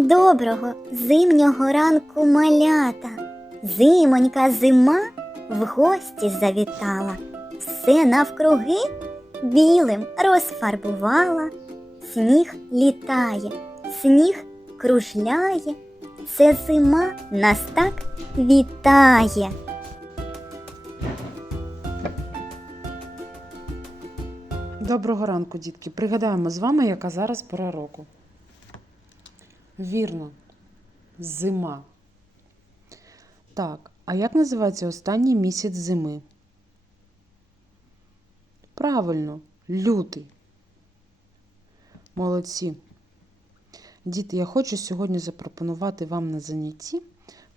Доброго зимнього ранку малята. Зимонька зима в гості завітала, все навкруги білим розфарбувала. Сніг літає, сніг кружляє, це зима нас так вітає. Доброго ранку, дітки. Пригадаємо з вами, яка зараз пора року. Вірно, зима. Так, а як називається останній місяць зими? Правильно, лютий. Молодці. Діти, я хочу сьогодні запропонувати вам на занятті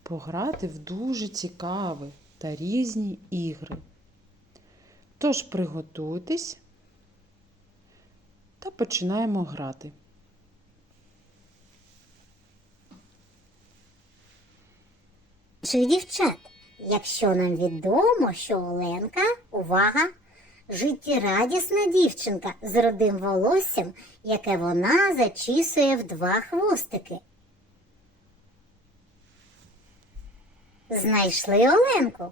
пограти в дуже цікаві та різні ігри. Тож приготуйтесь та починаємо грати. Чи дівчат, якщо нам відомо, що Оленка, увага, життєрадісна дівчинка з родим волоссям, яке вона зачісує в два хвостики. Знайшли Оленку.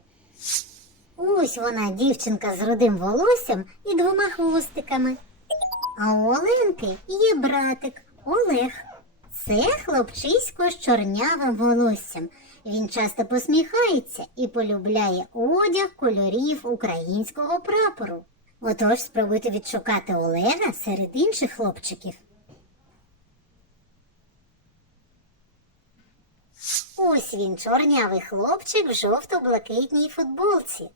Ось вона, дівчинка з рудим волоссям і двома хвостиками. А у Оленки є братик Олег. Це хлопчисько з чорнявим волоссям. Він часто посміхається і полюбляє одяг кольорів українського прапору. Отож спробуйте відшукати Олега серед інших хлопчиків. Ось він, чорнявий хлопчик в жовто-блакитній футболці.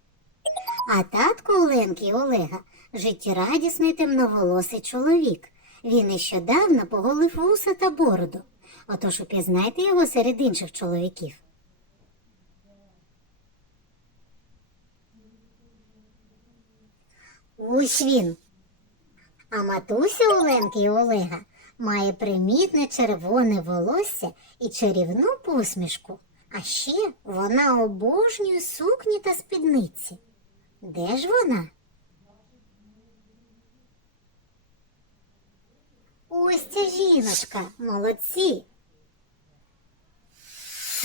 А татко Оленки Олега життєрадісний темноволосий чоловік. Він нещодавно поголив вуса та бороду. Отож упізнайте його серед інших чоловіків. Ось він. А матуся Оленки і Олега має примітне червоне волосся і чарівну посмішку. А ще вона обожнює сукні та спідниці. Де ж вона? Ось ця жіночка, молодці.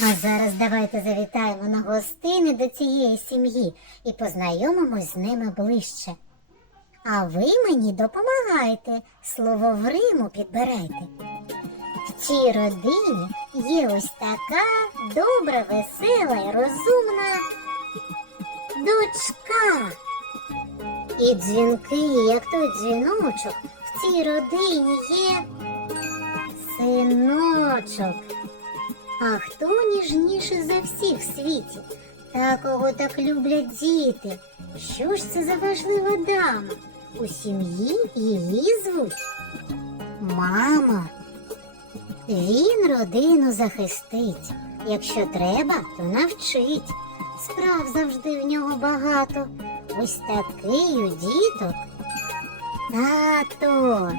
А зараз давайте завітаємо на гостини до цієї сім'ї і познайомимось з ними ближче. А ви мені допомагайте, слово в Риму підбирайте. В цій родині є ось така добра, весела і розумна дочка. І дзвінки, як той дзвіночок, в цій родині є синочок. А хто ніжніший за всіх в світі? Та так люблять діти? Що ж це за важлива дама? У сім'ї її звуть Мама. Він родину захистить. Якщо треба, то навчить. Справ завжди в нього багато. Ось такий у діток. Тато.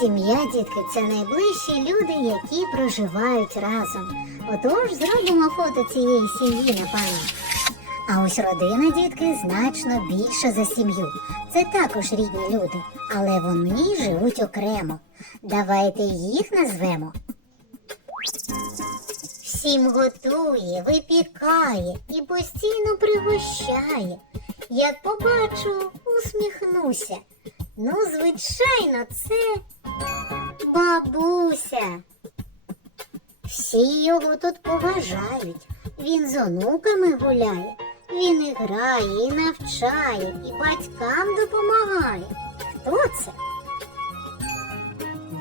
Сім'я, дітки, це найближчі люди, які проживають разом. Отож зробимо фото цієї сім'ї на пам'ять. А ось родина, дітки, значно більша за сім'ю. Це також рідні люди, але вони живуть окремо. Давайте їх назвемо. Всім готує, випікає і постійно пригощає. Як побачу, усміхнуся. Ну, звичайно, це бабуся. Всі його тут поважають. Він з онуками гуляє, він і грає, і навчає, і батькам допомагає. Хто це?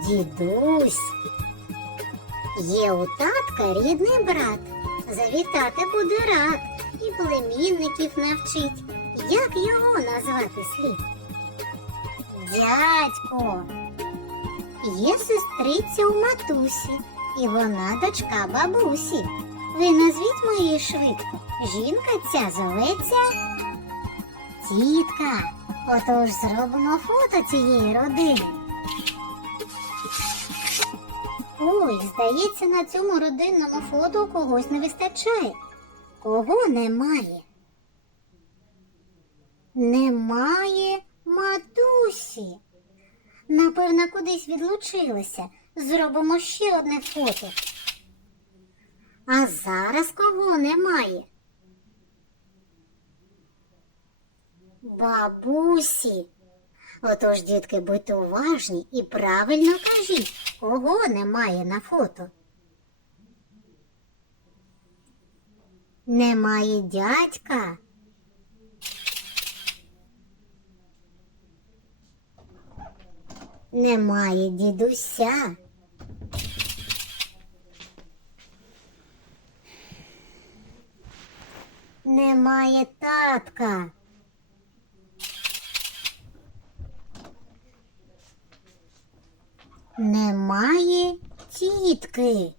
Дідусь. Є у татка рідний брат. Завітати буде рад і племінників навчить. Як його назвати слід? Дядько. Є сестриця у матусі, і вона дочка бабусі. Ви назвіть мої швидко. Жінка ця зоветься тітка. Отож зробимо фото цієї родини. Ой, здається, на цьому родинному фото когось не вистачає. Кого немає? Немає матусі. Напевно, кудись відлучилася. Зробимо ще одне фото. А зараз кого немає? Бабусі. Отож, дітки, будьте уважні і правильно кажіть, кого немає на фото. Немає дядька. Немає дідуся. Немає татка. Немає тітки.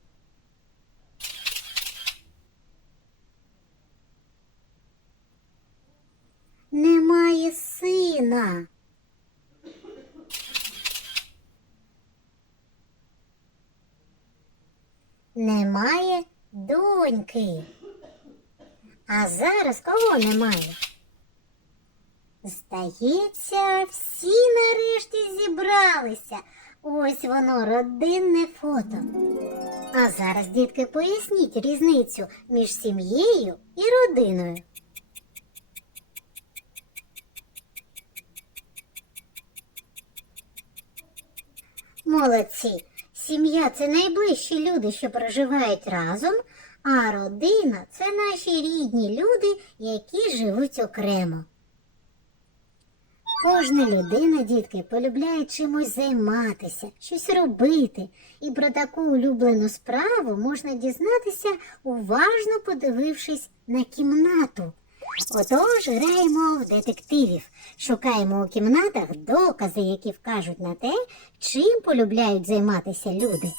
Немає сина. Немає доньки. А зараз кого немає? Здається, всі нарешті зібралися. Ось воно родинне фото. А зараз, дітки, поясніть різницю між сім'єю і родиною. Молодці. Сім'я це найближчі люди, що проживають разом, а родина це наші рідні люди, які живуть окремо. Кожна людина, дітки, полюбляє чимось займатися, щось робити, і про таку улюблену справу можна дізнатися, уважно подивившись на кімнату. Отож, граємо в детективів, шукаємо у кімнатах докази, які вкажуть на те, чим полюбляють займатися люди.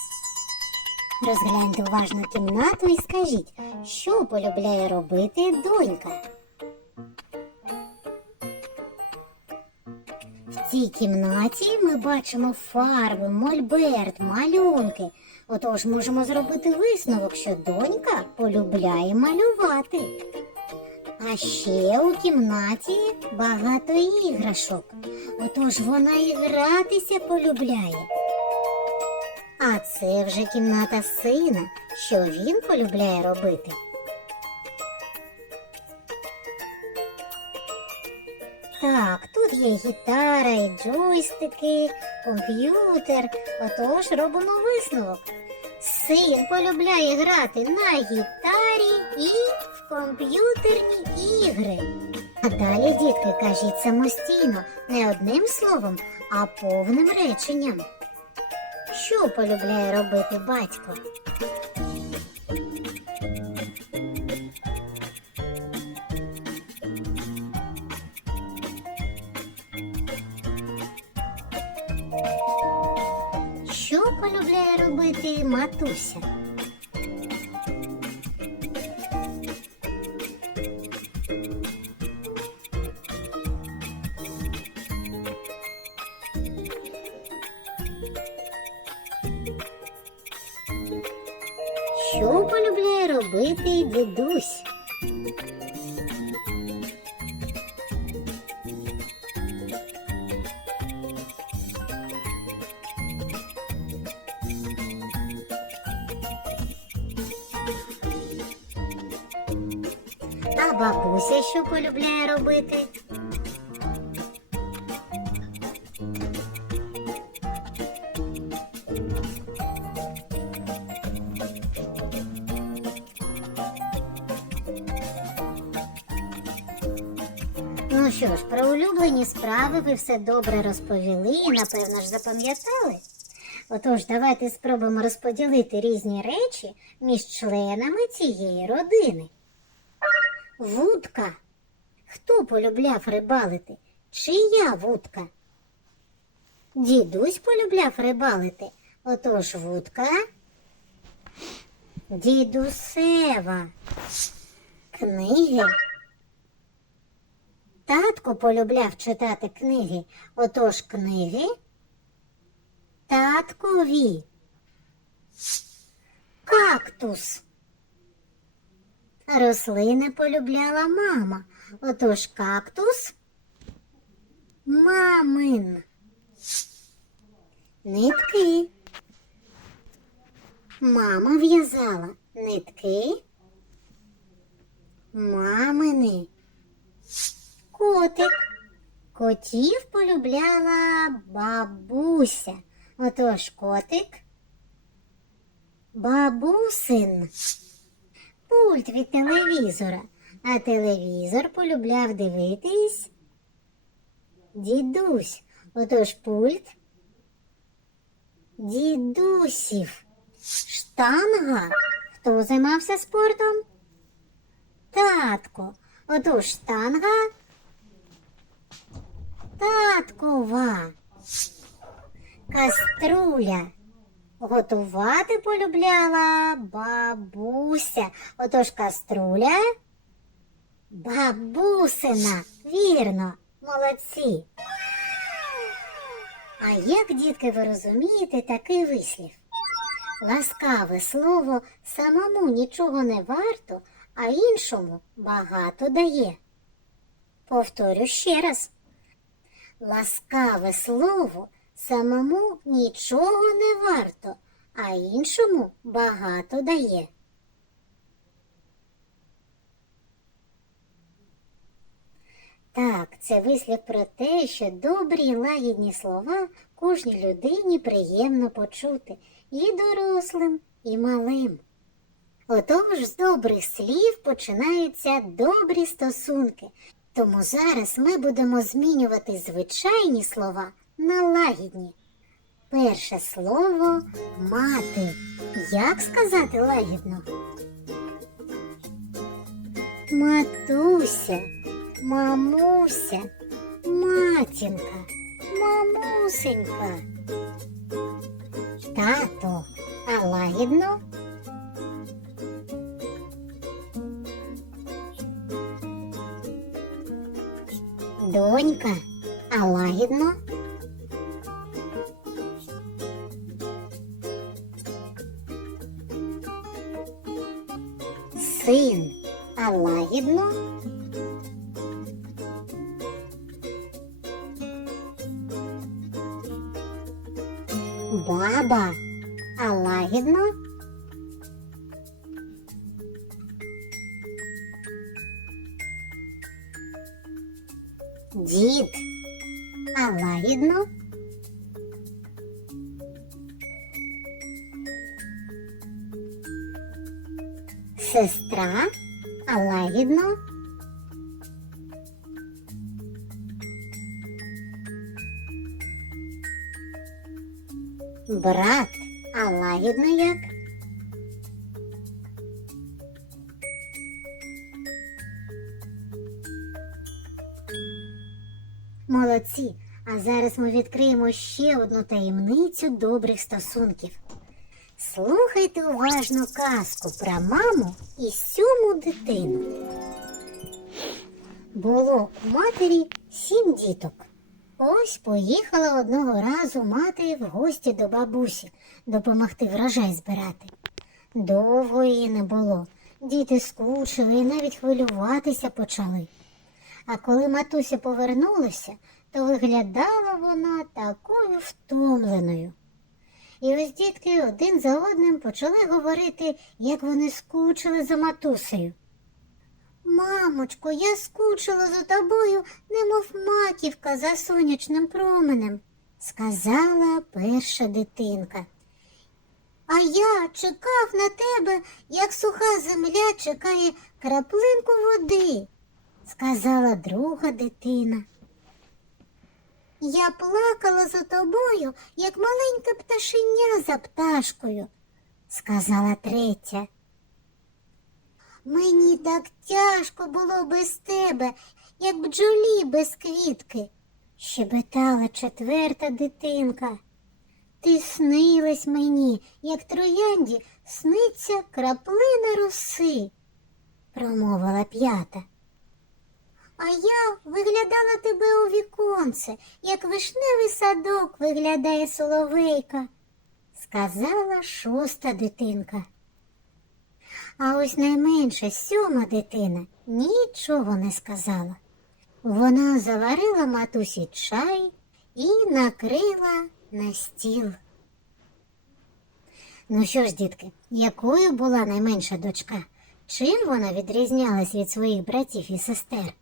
Розгляньте уважно кімнату і скажіть, що полюбляє робити донька. Цій кімнаті ми бачимо фарби, мольберт, малюнки. Отож можемо зробити висновок, що донька полюбляє малювати. А ще у кімнаті багато іграшок. Отож вона і гратися полюбляє. А це вже кімната сина, що він полюбляє робити. Так, тут є гітара і джойстики, комп'ютер. Отож робимо висновок. Син полюбляє грати на гітарі і в комп'ютерні ігри. А далі, дітки, кажіть самостійно, не одним словом, а повним реченням. Що полюбляє робити батько? Робити матуся? А бабуся що полюбляє робити? Ну що ж, про улюблені справи ви все добре розповіли і, напевно ж, запам'ятали. Отож, давайте спробуємо розподілити різні речі між членами цієї родини. Вудка. Хто полюбляв рибалити? Чия вудка? Дідусь полюбляв рибалити. Отож вудка. Дідусева. Книги. Татко полюбляв читати книги. Отож книги. Таткові. Кактус. Рослини полюбляла мама. Отож кактус. Мамин. Нитки. Мама в'язала. нитки, мамини, котик. Котів полюбляла бабуся. Отож котик, бабусин, пульт від телевізора, а телевізор полюбляв дивитись. Дідусь, отож пульт. Дідусів. Штанга. Хто займався спортом? Татко. Отож штанга. Таткова. Каструля. Готувати полюбляла бабуся. Отож каструля. Бабусина. Вірно. Молодці. А як, дітки, ви розумієте такий вислів? Ласкаве слово самому нічого не варто, а іншому багато дає. Повторю ще раз. Ласкаве слово самому нічого не варто, а іншому багато дає. Так, це вислів про те, що добрі лагідні слова кожній людині приємно почути і дорослим, і малим. Отож, з добрих слів починаються добрі стосунки. Тому зараз ми будемо змінювати звичайні слова на лагідні. Перше слово мати. Як сказати лагідно? Матуся, мамуся, матінка, мамусенька. Тато, а лагідно? Донька, а лагідно? Брат, а лагідно як? Молодці! А зараз ми відкриємо ще одну таємницю добрих стосунків. Слухайте уважно казку про маму і сьому дитину. Було у матері сім діток. Ось поїхала одного разу мати в гості до бабусі допомогти врожай збирати. Довго її не було. Діти скучили і навіть хвилюватися почали. А коли матуся повернулася, то виглядала вона такою втомленою. І ось дітки один за одним почали говорити, як вони скучили за матусею. Мамочко, я скучила за тобою, немов маківка за сонячним променем, сказала перша дитинка. А я чекав на тебе, як суха земля чекає краплинку води, сказала друга дитина. Я плакала за тобою, як маленьке пташеня за пташкою, сказала третя. Мені так тяжко було без тебе, як бджолі без квітки, щебетала четверта дитинка. Ти снилась мені, як троянді сниться краплина роси, промовила п'ята. А я виглядала тебе у віконце, як вишневий садок виглядає соловейка, сказала шоста дитинка. А ось найменша сьома дитина нічого не сказала. Вона заварила матусі чай і накрила на стіл. Ну що ж, дітки, якою була найменша дочка? Чим вона відрізнялась від своїх братів і сестер?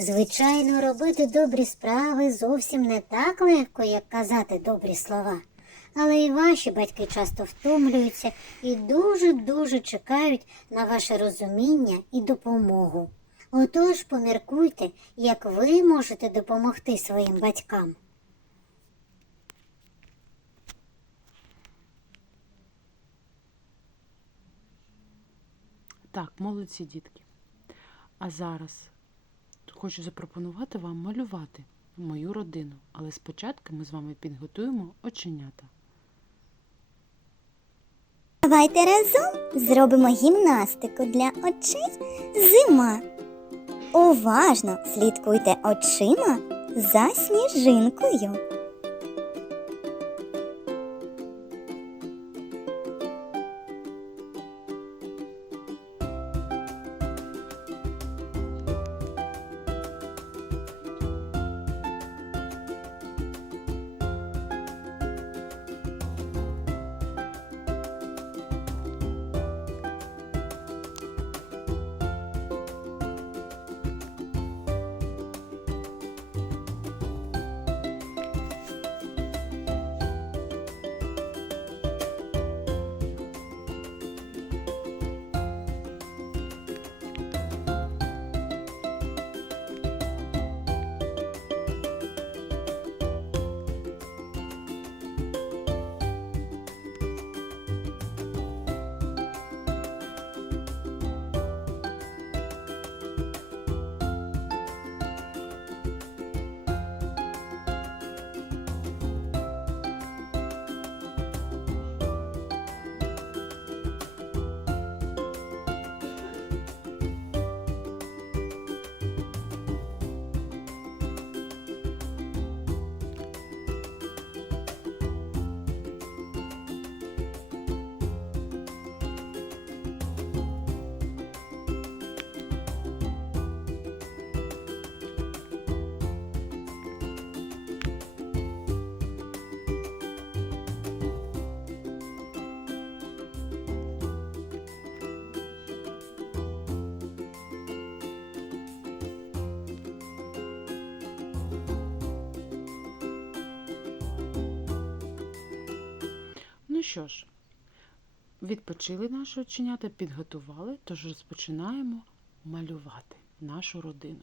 Звичайно, робити добрі справи зовсім не так легко, як казати добрі слова. Але і ваші батьки часто втомлюються і дуже-дуже чекають на ваше розуміння і допомогу. Отож, поміркуйте, як ви можете допомогти своїм батькам. Так, молодці дітки. А зараз хочу запропонувати вам малювати мою родину. Але спочатку ми з вами підготуємо оченята. Давайте разом зробимо гімнастику для очей зима. Уважно слідкуйте очима за сніжинкою. Що ж, відпочили наші оченята, підготували, тож розпочинаємо малювати нашу родину.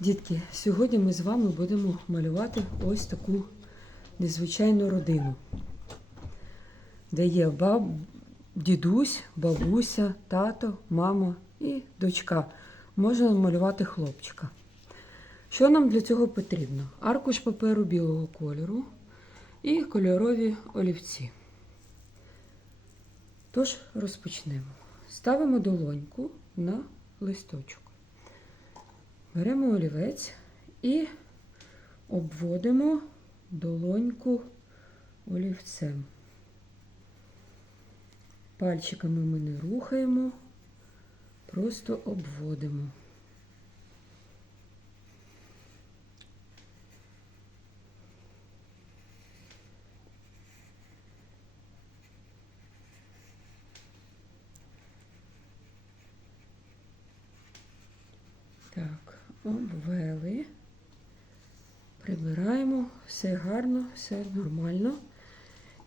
Дітки, сьогодні ми з вами будемо малювати ось таку незвичайну родину, де є баб, дідусь, бабуся, тато, мама і дочка. Можна малювати хлопчика. Що нам для цього потрібно? Аркуш паперу білого кольору і кольорові олівці. Тож розпочнемо. Ставимо долоньку на листочок. Беремо олівець і обводимо долоньку олівцем. Пальчиками ми не рухаємо, просто обводимо. Так, обвели. Прибираємо, все гарно, все нормально.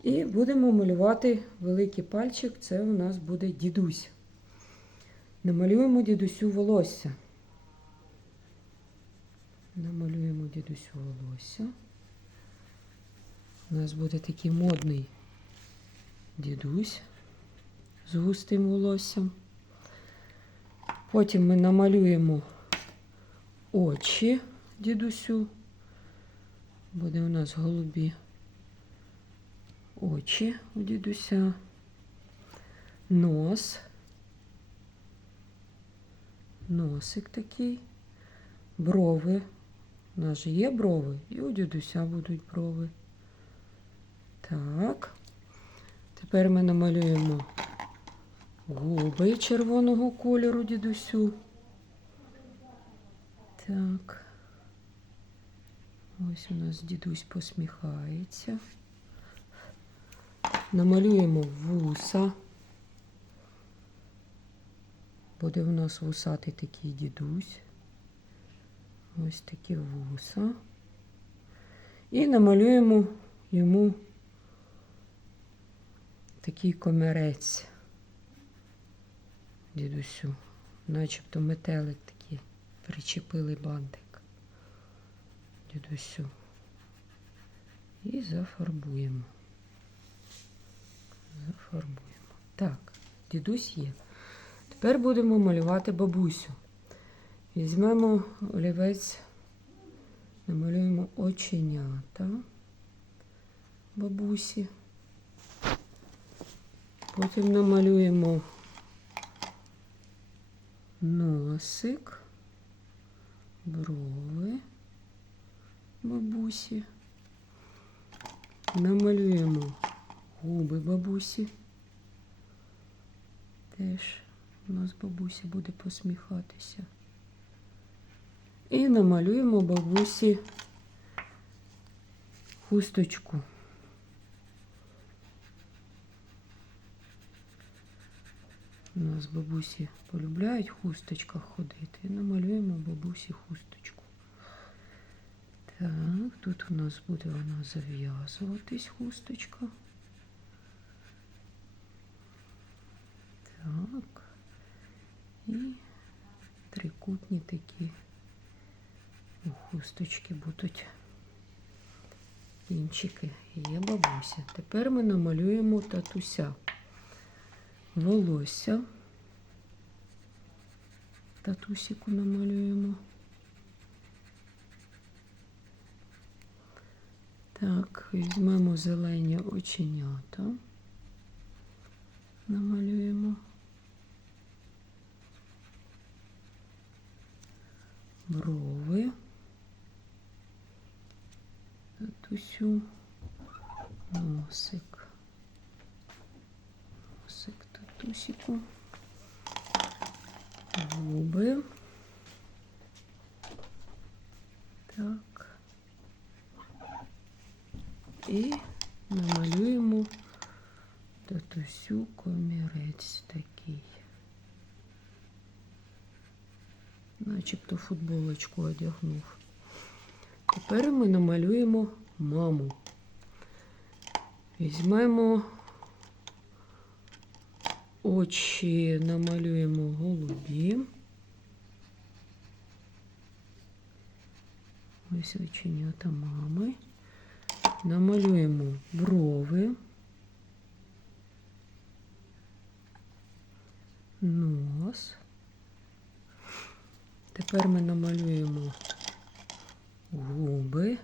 І будемо малювати великий пальчик, це у нас буде дідусь. Намалюємо дідусю волосся. Намалюємо дідусю волосся. У нас буде такий модний дідусь з густим волоссям. Потім ми намалюємо очі дідусю. Буде у нас голубі очі у дідуся, нос, носик такий, брови. У нас же є брови, і у дідуся будуть брови. Так. Тепер ми намалюємо губи червоного кольору дідусю. Так. Ось у нас дідусь посміхається. Намалюємо вуса. Буде у нас вусатий такий дідусь. Ось такі вуса. І намалюємо йому такий комірець. Дідусю. Начебто метелик такий. Причепили бантик. Дідусю. І зафарбуємо. Зафарбуємо. Так, дідусь є. Тепер будемо малювати бабусю. Візьмемо олівець, намалюємо оченята бабусі. Потім намалюємо носик, брови бабусі. Намалюємо губи бабусі. Теж у нас бабуся буде посміхатися. І намалюємо бабусі хусточку. У нас бабусі полюбляють в хусточках ходити. Намалюємо бабусі хусточку. Так, тут у нас буде вона зав'язуватись хусточка. Так. І трикутні такі у хусточки будуть кінчики. Є бабуся. Тепер ми намалюємо татуся. Волосся. Татусіку намалюємо. Так, візьмемо зелені оченята. Намалюємо. Брови. Татусю. Носик. Татусіку. Губи. Так. І намалюємо татусю комірець такий. Начебто футболочку одягнув. Тепер ми намалюємо маму. Візьмемо очі, намалюємо голубі. Ось оченята мами. Намалюємо брови. Нос. Тепер ми намалюємо губи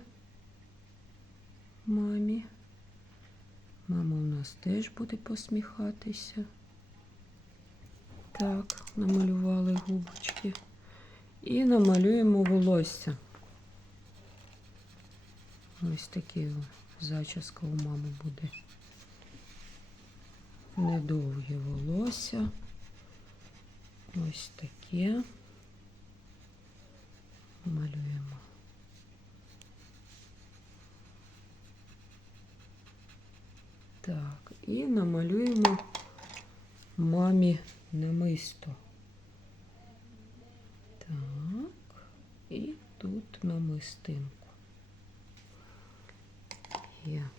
мамі. Мама у нас теж буде посміхатися. Так, намалювали губочки. І намалюємо волосся. Ось такі зачіска у мами буде. Недовге волосся. Ось таке. Малюємо. Так, і намалюємо мамі намисто. Так, і тут намистинку. Є.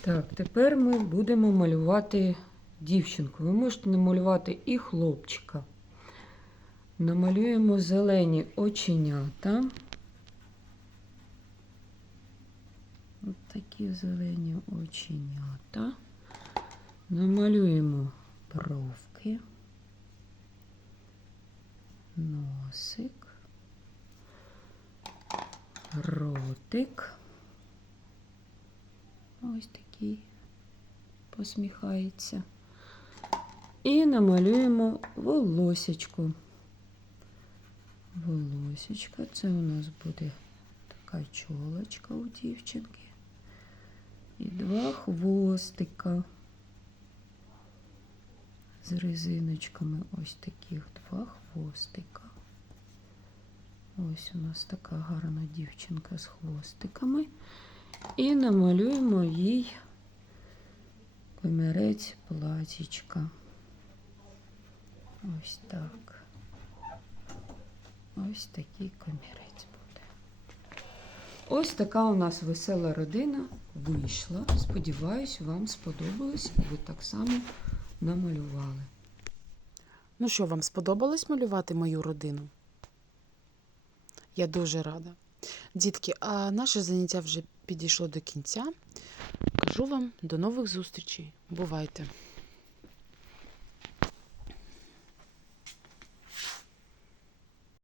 Так, тепер ми будемо малювати дівчинку. Ви можете намалювати і хлопчика. Намалюємо зелені оченята. Ось такі зелені оченята. Намалюємо бровки, носик, ротик. Ось такий посміхається. І намалюємо волосечко. Волосечко. Це у нас буде така чолочка у дівчинки. І два хвостика. З резиночками. Ось таких два хвостика. Ось у нас така гарна дівчинка з хвостиками. І намалюємо їй комірець платічка. Ось так. Ось такий комірець буде. Ось така у нас весела родина вийшла. Сподіваюсь, вам сподобалось ви так само намалювали. Ну що, вам сподобалось малювати мою родину? Я дуже рада. Дітки, а наше заняття вже підійшло до кінця. Кажу вам до нових зустрічей. Бувайте!